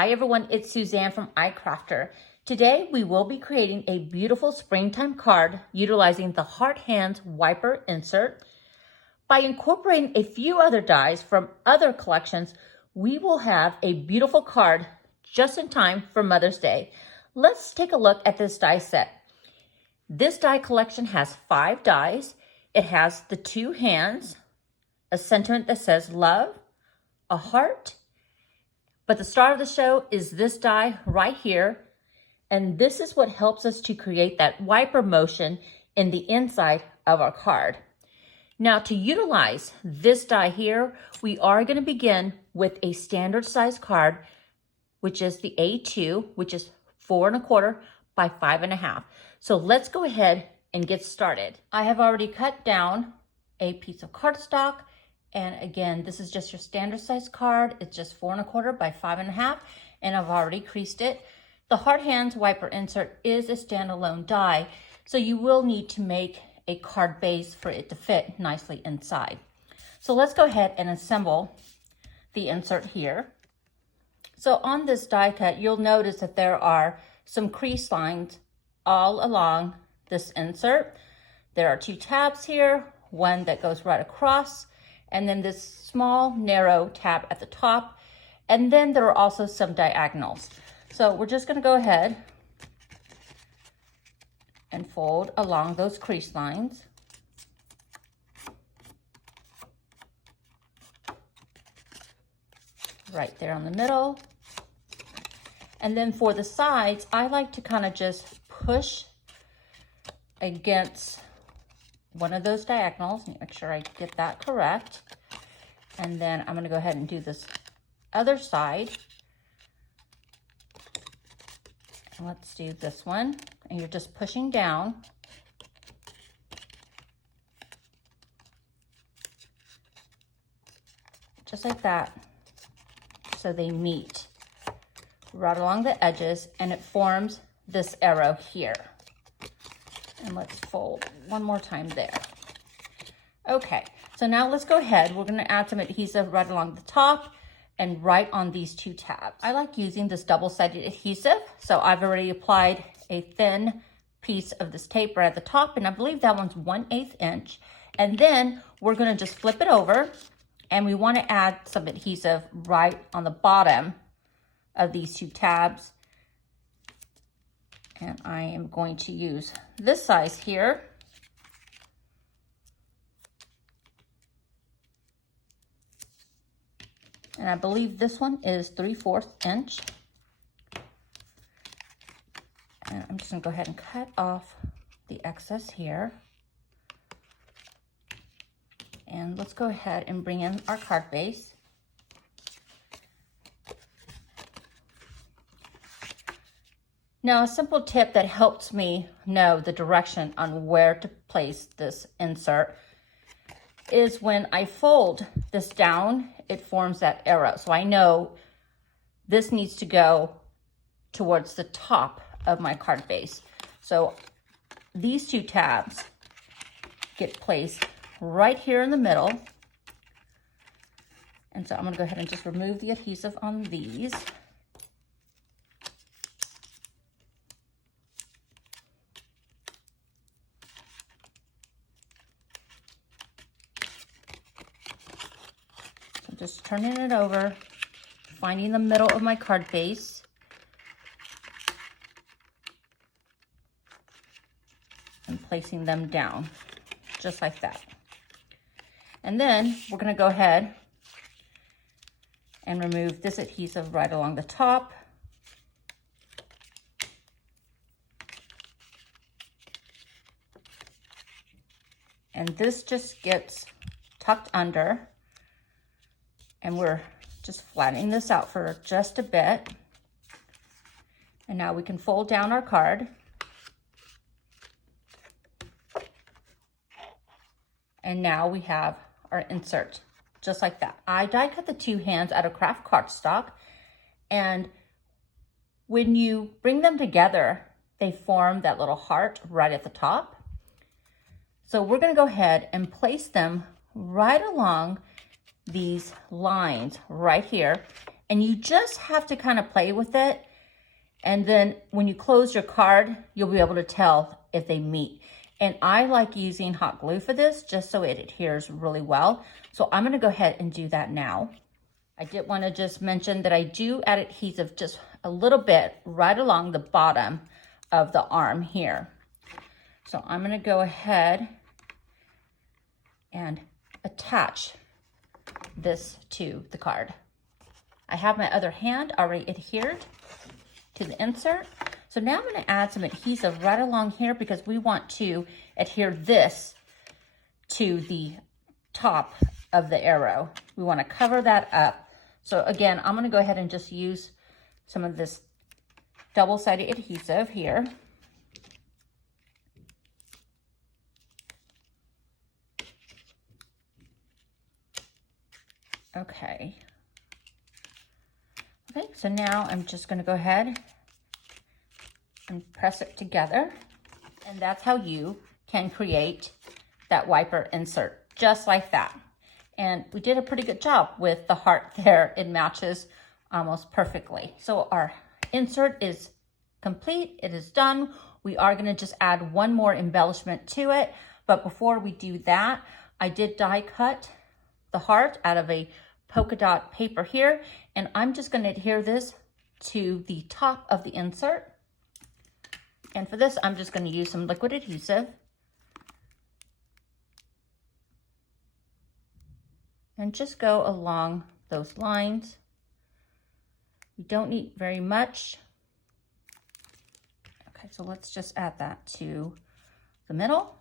Hi everyone, it's Suzanne from i-crafter. Today we will be creating a beautiful springtime card utilizing the Heart Hands Wiper insert. By incorporating a few other dies from other collections, we will have a beautiful card just in time for Mother's Day. Let's take a look at this die set. This die collection has 5 dies. It has the 2 hands, a sentiment that says love, a heart, but the star of the show is this die right here. And this is what helps us to create that wiper motion in the inside of our card. Now to utilize this die here, we are going to begin with a standard size card, which is the A2, which is 4 1/4 by 5 1/2. So let's go ahead and get started. I have already cut down a piece of cardstock. And again, this is just your standard size card. It's just 4 1/4 by 5 1/2, and I've already creased it. The Heart Hands Wiper insert is a standalone die, so you will need to make a card base for it to fit nicely inside. So let's go ahead and assemble the insert here. So on this die cut, you'll notice that there are some crease lines all along this insert. There are 2 tabs here, one that goes right across, and then this small narrow tab at the top. And then there are also some diagonals. So we're just gonna go ahead and fold along those crease lines. Right there on the middle. And then for the sides, I like to kind of just push against one of those diagonals. Make sure I get that correct. And then I'm going to go ahead and do this other side. And let's do this one. And you're just pushing down. Just like that. So they meet right along the edges and it forms this arrow here. And let's fold one more time there. Okay, so now let's go ahead. We're gonna add some adhesive right along the top and right on these 2 tabs. I like using this double-sided adhesive. So I've already applied a thin piece of this tape right at the top, and I believe that one's 1/8 inch. And then we're gonna just flip it over, and we wanna add some adhesive right on the bottom of these 2 tabs. And I am going to use this size here. And I believe this one is 3/4 inch. And I'm just gonna go ahead and cut off the excess here. And let's go ahead and bring in our card base. Now, a simple tip that helps me know the direction on where to place this insert is when I fold this down, it forms that arrow. So I know this needs to go towards the top of my card base. So these 2 tabs get placed right here in the middle. And so I'm gonna go ahead and just remove the adhesive on these. Just turning it over, finding the middle of my card base. And placing them down, just like that. And then we're gonna go ahead and remove this adhesive right along the top. And this just gets tucked under. And we're just flattening this out for just a bit. And now we can fold down our card. And now we have our insert, just like that. I die cut the 2 hands out of craft cardstock. And when you bring them together, they form that little heart right at the top. So we're gonna go ahead and place them right along these lines right here. and you just have to kind of play with it. And then when you close your card, you'll be able to tell if they meet. And I like using hot glue for this just so it adheres really well. So I'm gonna go ahead and do that now. I did wanna just mention that I do add adhesive just a little bit right along the bottom of the arm here. So I'm gonna go ahead and attach this to the card. I have my other hand already adhered to the insert. So now I'm gonna add some adhesive right along here because we want to adhere this to the top of the arrow. We wanna cover that up. So again, I'm gonna go ahead and just use some of this double-sided adhesive here. Okay. Okay, so now I'm just gonna go ahead and press it together. And that's how you can create that wiper insert, just like that. And we did a pretty good job with the heart there. It matches almost perfectly. So our insert is complete, it is done. We are gonna just add one more embellishment to it. But before we do that, I did die cut the heart out of a polka dot paper here, and I'm just going to adhere this to the top of the insert. And for this, I'm just going to use some liquid adhesive. And just go along those lines. You don't need very much. Okay, so let's just add that to the middle.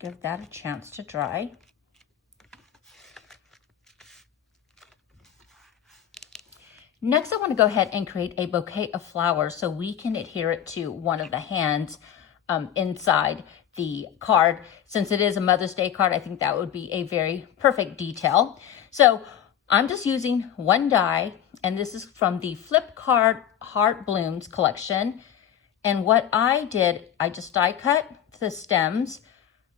Give that a chance to dry. Next, I want to go ahead and create a bouquet of flowers so we can adhere it to one of the hands inside the card. Since it is a Mother's Day card, I think that would be a very perfect detail. So I'm just using one die, and this is from the Flip Card Heart Blooms collection. And what I did, I just die cut the stems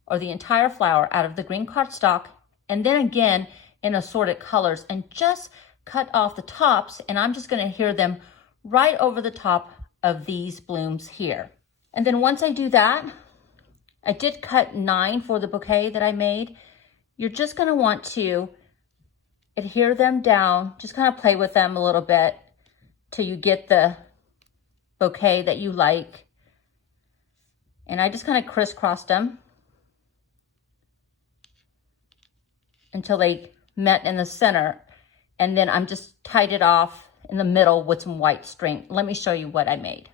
or the entire flower out of the green cardstock, and then again in assorted colors, and just cut off the tops, and I'm just gonna adhere them right over the top of these blooms here. And then once I do that, I did cut 9 for the bouquet that I made. You're just gonna want to adhere them down, just kind of play with them a little bit till you get the bouquet that you like. And I just kind of crisscrossed them until they met in the center. And then I'm just tied it off in the middle with some white string. Let me show you what I made.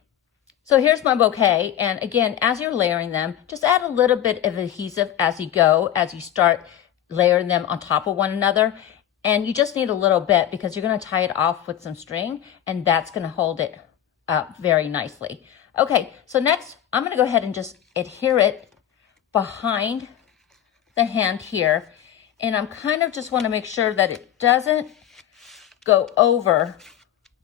So here's my bouquet. And again, as you're layering them, just add a little bit of adhesive as you go, as you start layering them on top of one another. And you just need a little bit because you're gonna tie it off with some string, and that's gonna hold it up very nicely. Okay, so next I'm gonna go ahead and just adhere it behind the hand here. And I'm kind of just want to make sure that it doesn't go over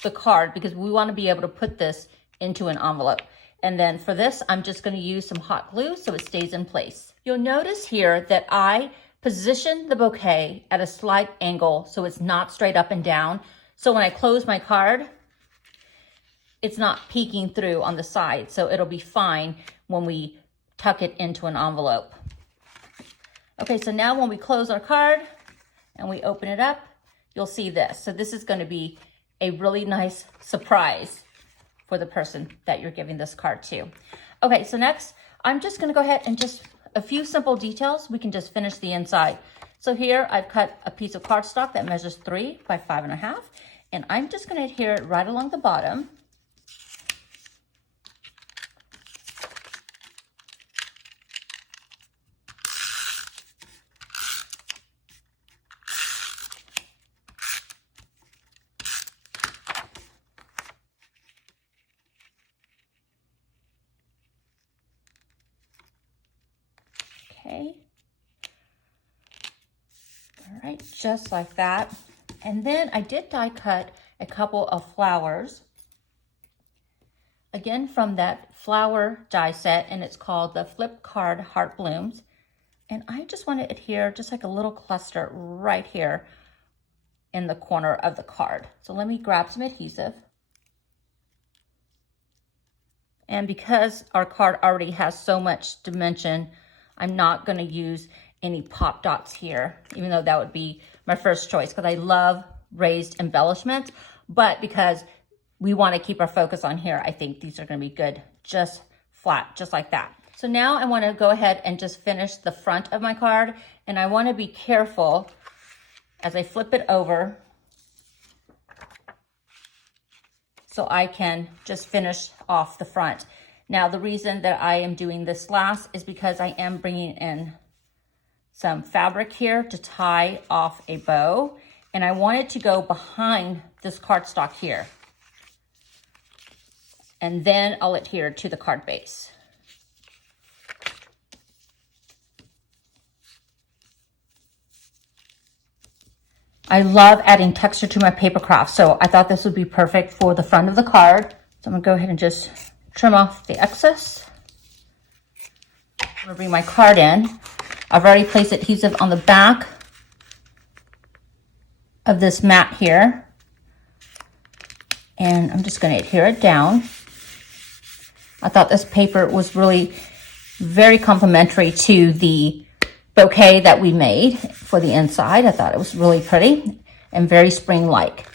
the card because we want to be able to put this into an envelope. And then for this, I'm just going to use some hot glue so it stays in place. You'll notice here that I position the bouquet at a slight angle so it's not straight up and down. So when I close my card, it's not peeking through on the side. So it'll be fine when we tuck it into an envelope. Okay, so now when we close our card and we open it up, you'll see this. So this is going to be a really nice surprise for the person that you're giving this card to. Okay, so next, I'm just going to go ahead and just a few simple details. We can just finish the inside. So here I've cut a piece of cardstock that measures 3 by 5.5, and I'm just going to adhere it right along the bottom. Okay. All right, just like that. And then I did die cut a couple of flowers. Again, from that flower die set, and it's called the Flip Card Heart Blooms. And I just want to adhere just like a little cluster right here in the corner of the card. So let me grab some adhesive. And because our card already has so much dimension, I'm not going to use any pop dots here, even though that would be my first choice because I love raised embellishment. But because we want to keep our focus on here, I think these are going to be good, just flat, just like that. So now I want to go ahead and just finish the front of my card. And I want to be careful as I flip it over so I can just finish off the front. Now, the reason that I am doing this last is because I am bringing in some fabric here to tie off a bow, and I want it to go behind this cardstock here. And then I'll adhere to the card base. I love adding texture to my paper craft, so I thought this would be perfect for the front of the card. So I'm gonna go ahead and just trim off the excess. I'm gonna bring my card in. I've already placed adhesive on the back of this mat here. And I'm just gonna adhere it down. I thought this paper was really very complimentary to the bouquet that we made for the inside. I thought it was really pretty and very spring-like.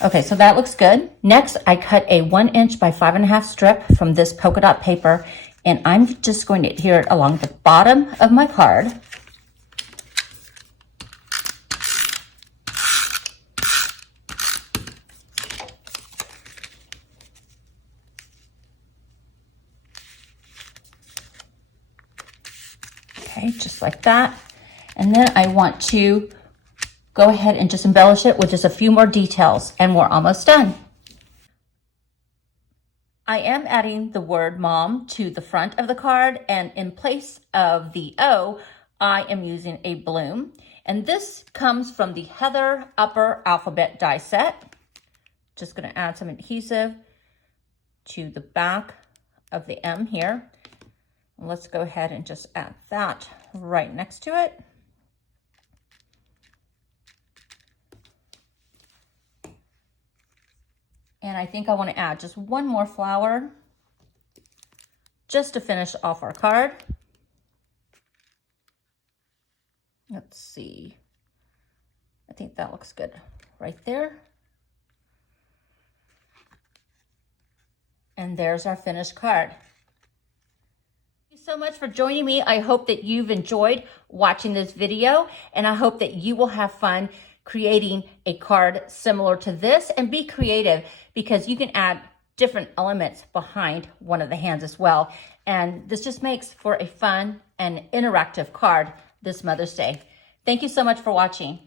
Okay, so that looks good. Next, I cut a 1 inch by 5.5 strip from this polka dot paper, and I'm just going to adhere it along the bottom of my card. Okay, just like that. And then I want to go ahead and just embellish it with just a few more details, and we're almost done. I am adding the word mom to the front of the card, and in place of the O, I am using a bloom. And this comes from the Heather Upper Alphabet die set. Just gonna add some adhesive to the back of the M here. Let's go ahead and just add that right next to it. And I think I want to add just one more flower just to finish off our card. Let's see. I think that looks good right there. And there's our finished card. So much for joining me. I hope that you've enjoyed watching this video, and I hope that you will have fun creating a card similar to this, and be creative because you can add different elements behind one of the hands as well. And this just makes for a fun and interactive card this Mother's Day. Thank you so much for watching.